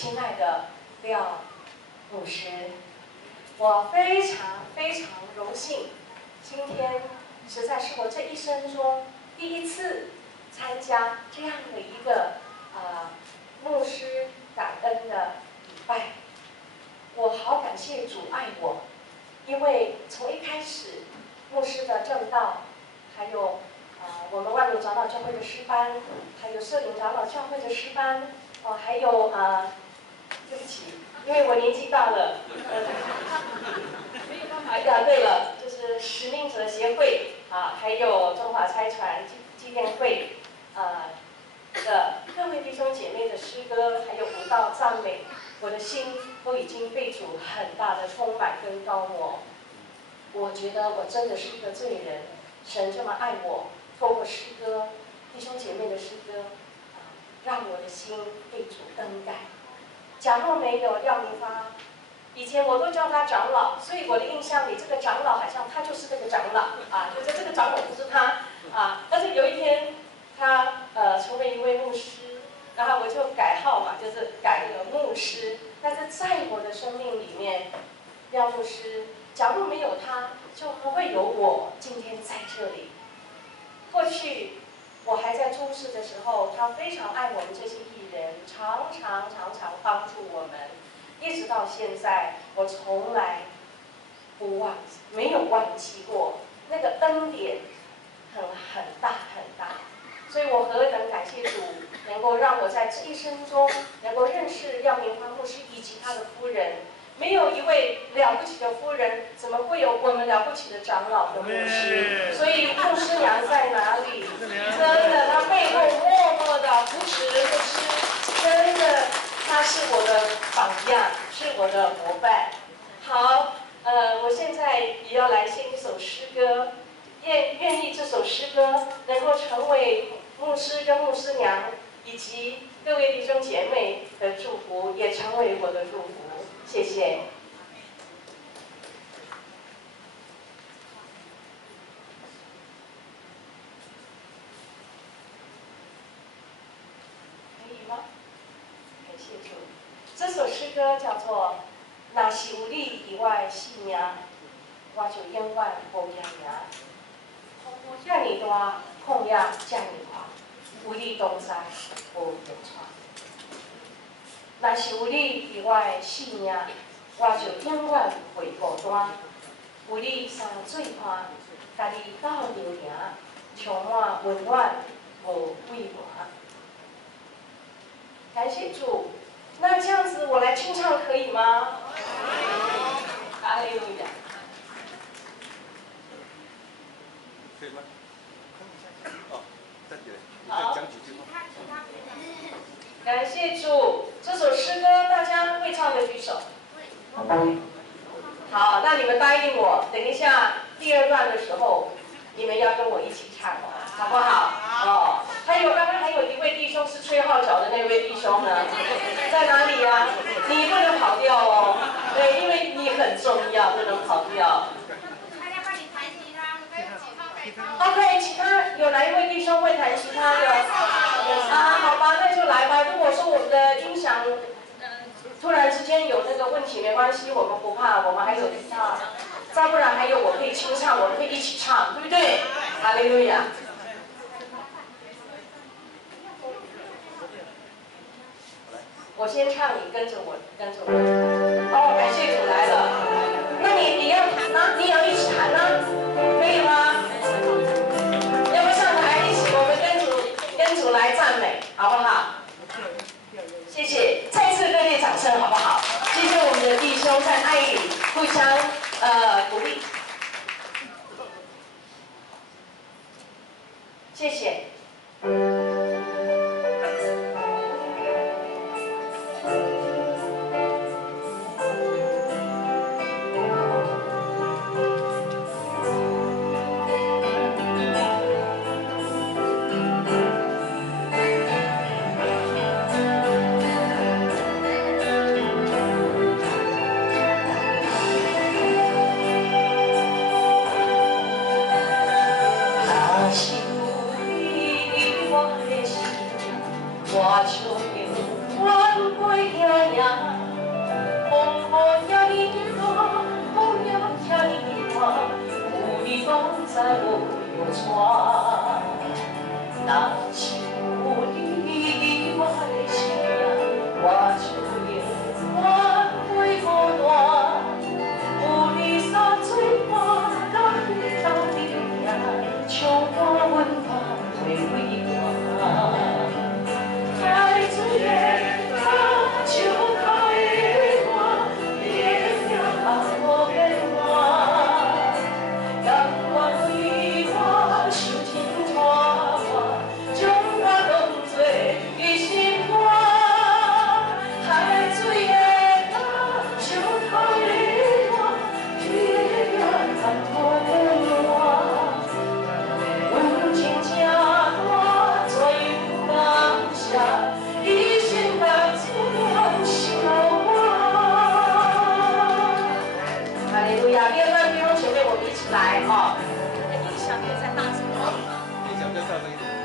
亲爱的廖牧师，我非常荣幸，今天实在是我这一生中第一次参加这样的一个牧师感恩的礼拜。我好感谢主爱我，因为从一开始牧师的正道，还有我们万民长老教会的诗班，还有社林长老教会的诗班，还有对不起，因为我年纪大了，没有办法呀。对了，就是使命者协会还有中华差传纪念会的各位弟兄姐妹的诗歌，还有舞蹈赞美，我的心都已经被主很大的充满跟高摩。我觉得我真的是一个罪人，神这么爱我，透过诗歌，弟兄姐妹的诗歌，让我的心被主更改。假若没有廖明发，以前我都叫他长老，所以我的印象里，这个长老好像他就是这个长老就是这个长老不是他但是有一天他成为一位牧师，然后我就改号嘛，就是改那个牧师。但是在我的生命里面，廖牧师，假如没有他，就不会有我今天在这里。过去我还在中视的时候，他非常爱我们这些艺人，常常帮助我们，一直到现在，我从来不忘记，没有忘记过那个恩典很大。所以我何等感谢主，能够让我在这一生中能够认识廖明芳牧师以及他的夫人。没有一位了不起的夫人，怎么会有我们了不起的长老的牧师？所以牧师娘在哪里？真的，她背后默默的扶持牧师，真的，她是我的榜样，是我的伙伴。好，我现在也要来献一首诗歌，愿意这首诗歌能够成为牧师跟牧师娘以及各位弟兄姐妹的祝福，也成为我的祝福。谢谢。可以吗？感谢主。这首诗歌叫做《若是有你伫我的性命，我就永远无惊赢。风雨遐尼大，旷野遮尼宽，有你同在，无用喘。若是有你伫我的性命，我就永远袂孤单。有你三做伴，家己斗阵行，充满温暖，无畏寒。感谢主。那这样子我来清唱可以吗？哈利路亚。可以吗？再给，好。讲几句话。感谢主，这首诗歌大家会唱的举手。好，那你们答应我，等一下第二段的时候，你们要跟我一起唱，好不好？还有刚刚还有一位弟兄是吹号角的那位弟兄呢，在哪里呀？你不能跑掉哦，对，因为你很重要，不能跑掉。OK， 其他有哪一位弟兄会弹其他的？好吧，那就来吧。如果说我们的音响突然之间有那个问题，没关系，我们不怕，我们还有吉他，再不然还有我可以清唱，我们可以一起唱，对不对？哈利路亚。我先唱，你跟着我。感谢主来了。那你要弹呢？你也要一起弹呢？可以吗？要不上台一起，我们跟主来赞美，好不好？谢谢，再次热烈掌声，好不好？谢谢我们的弟兄在爱里互相鼓励，谢谢。川，那像你我的心啊，我就永远对孤单。有你三嘴花，甲你斗阵呀，唱歌阮怕袂委寒。海水的风，树头的花，你的名啊无变换。甘愿为我受天拖磨，将我当作伊心肝。海水的风，树头的花，你的名啊无变换。阮真正大怎样感谢，一生当作相伴。哈利路亚！第二段弟兄姐妹，我们一起来哈，你的音响可以再大声一点。音响再大声一点。